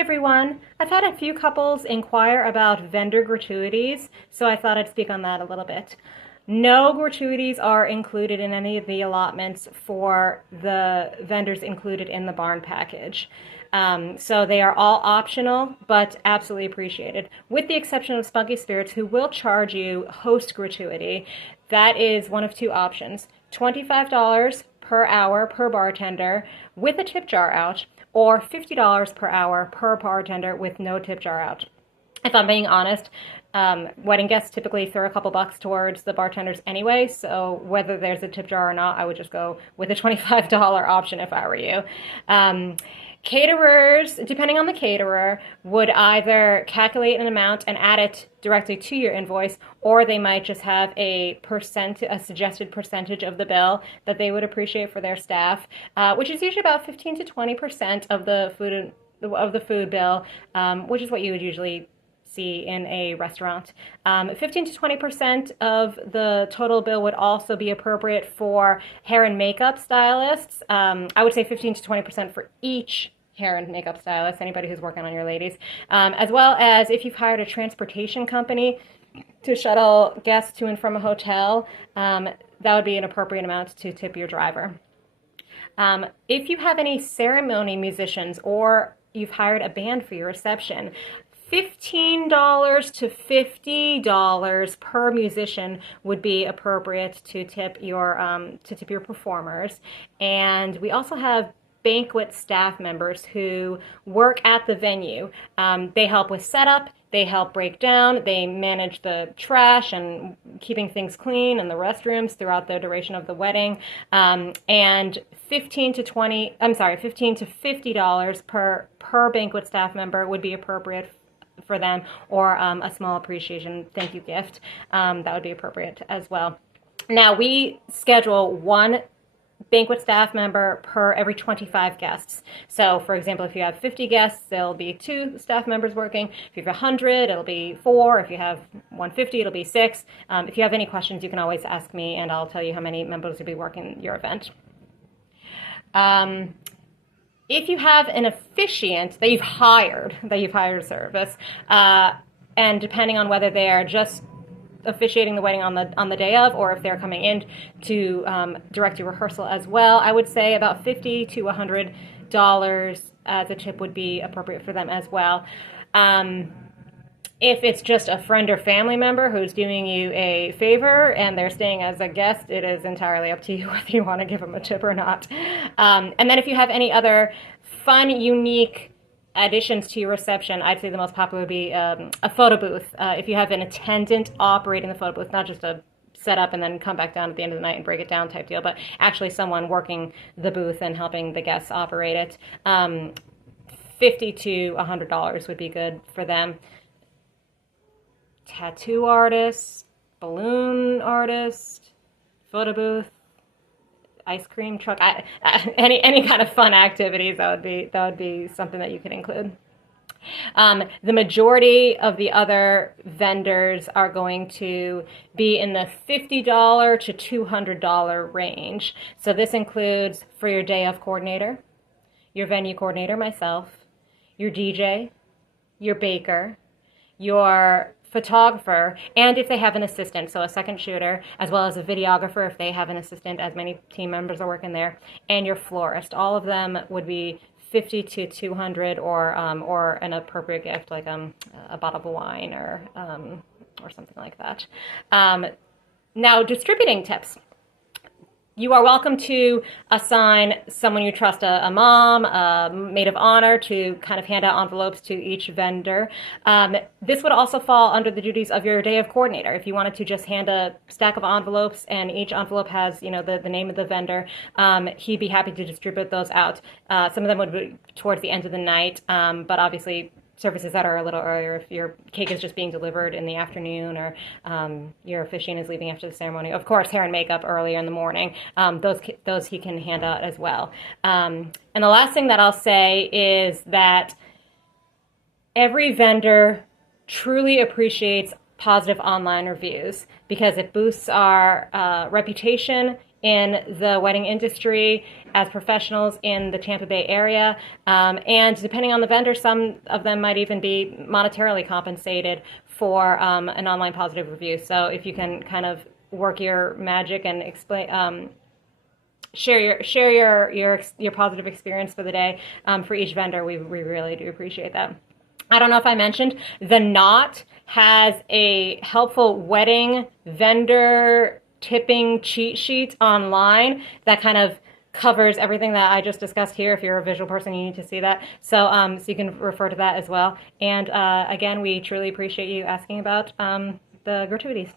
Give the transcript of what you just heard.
everyone. I've had a few couples inquire about vendor gratuities, so I thought I'd speak on that a little bit. No gratuities are included in any of the allotments for the vendors included in the barn package. So they are all optional, but absolutely appreciated, with the exception of Spunky Spirits, who will charge you host gratuity. That is one of two options: $25 per hour per bartender with a tip jar out, or $50 per hour per bartender with no tip jar out. If I'm being honest, wedding guests typically throw a couple bucks towards the bartenders anyway, so whether there's a tip jar or not, I would just go with a $25 option if I were you. Caterers, depending on the caterer, would either calculate an amount and add it directly to your invoice, or they might just have a suggested percentage of the bill that they would appreciate for their staff, which is usually about 15 to 20% of the food bill, which is what you would usually see in a restaurant. 15 to 20% of the total bill would also be appropriate for hair and makeup stylists. I would say 15 to 20% for each hair and makeup stylist, anybody who's working on your ladies, as well as if you've hired a transportation company to shuttle guests to and from a hotel, that would be an appropriate amount to tip your driver. If you have any ceremony musicians or you've hired a band for your reception, $15 to $50 per musician would be appropriate to tip your performers. And we also have banquet staff members who work at the venue. They help with setup, they help break down, they manage the trash and keeping things clean in the restrooms throughout the duration of the wedding. And $15 to $50 per banquet staff member would be appropriate for them, or a small appreciation thank you gift that would be appropriate as well. Now, we schedule one banquet staff member per every 25 guests. So, for example, if you have 50 guests, there'll be 2 staff members working. If you have 100, it'll be 4. If you have 150, it'll be 6. If you have any questions, you can always ask me, and I'll tell you how many members will be working your event. If you have an officiant that you've hired service, and depending on whether they are just officiating the wedding on the day of, or if they're coming in to direct your rehearsal as well, I would say about $50 to $100 as a tip would be appropriate for them as well. If it's just a friend or family member who's doing you a favor and they're staying as a guest, it is entirely up to you whether you want to give them a tip or not. And then if you have any other fun, unique additions to your reception, I'd say the most popular would be a photo booth. If you have an attendant operating the photo booth, not just a set up and then come back down at the end of the night and break it down type deal, but actually someone working the booth and helping the guests operate it, $50 to $100 would be good for them. Tattoo artist, balloon artist, photo booth, ice cream truck, any kind of fun activities, that would be something that you can include. The majority of the other vendors are going to be in the $50 to $200 range. So this includes for your day of coordinator, your venue coordinator, myself, your DJ, your baker, your photographer, and if they have an assistant, so a second shooter, as well as a videographer if they have an assistant, as many team members are working there, and your florist. All of them would be $50 to $200, or an appropriate gift like a bottle of wine or something like that. Now, distributing tips. You are welcome to assign someone you trust, a mom, a maid of honor, to kind of hand out envelopes to each vendor. This would also fall under the duties of your day of coordinator. If you wanted to just hand a stack of envelopes and each envelope has, the name of the vendor, he'd be happy to distribute those out. Some of them would be towards the end of the night, but obviously services that are a little earlier, if your cake is just being delivered in the afternoon, or your officiant is leaving after the ceremony. Of course, hair and makeup earlier in the morning. Those he can hand out as well. And the last thing that I'll say is that every vendor truly appreciates positive online reviews because it boosts our reputation in the wedding industry as professionals in the Tampa Bay area. And depending on the vendor, some of them might even be monetarily compensated for an online positive review. So if you can kind of work your magic and explain, share your positive experience for the day for each vendor, we really do appreciate that. I don't know if I mentioned, The Knot has a helpful wedding vendor tipping cheat sheet online that kind of covers everything that I just discussed here. If you're a visual person, you need to see that. So you can refer to that as well. And again, we truly appreciate you asking about the gratuities.